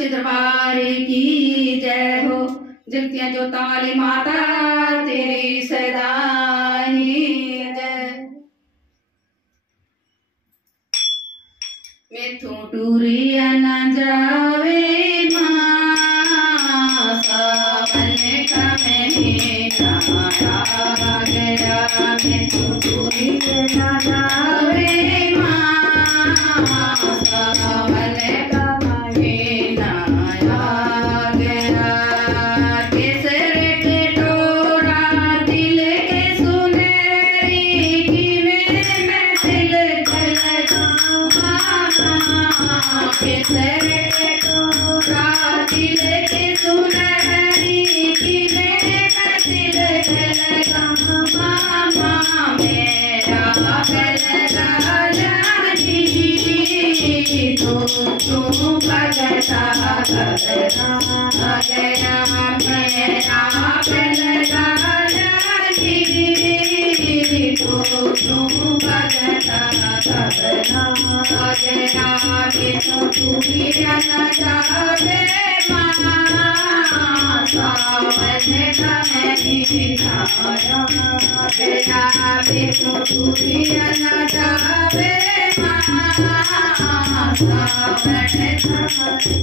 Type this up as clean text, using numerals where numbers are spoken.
सच्चे दरबार की जय हो। जगतिया जो ताली माता तेरी सदा ही जय। मैथों टूरिया न जावे मां, सावन का महीना आ गया। मैथों टूरिया न जावे मां, सावन का महीना आ गया। केसर के डोरा दिल के सुनहरी की मैं दिल जलगा। केसर के डोरा दिल के सुनहरी की मैं दिल जलगा। मामा मेरा बलगा जानी, तो तू भगता करना गया। मेरा बलगा जानी, तो तू भगता करना गया। तो तू भी न जावे मां, सावन का महीना आ गया। तो तू भी न जावे मां, सावन का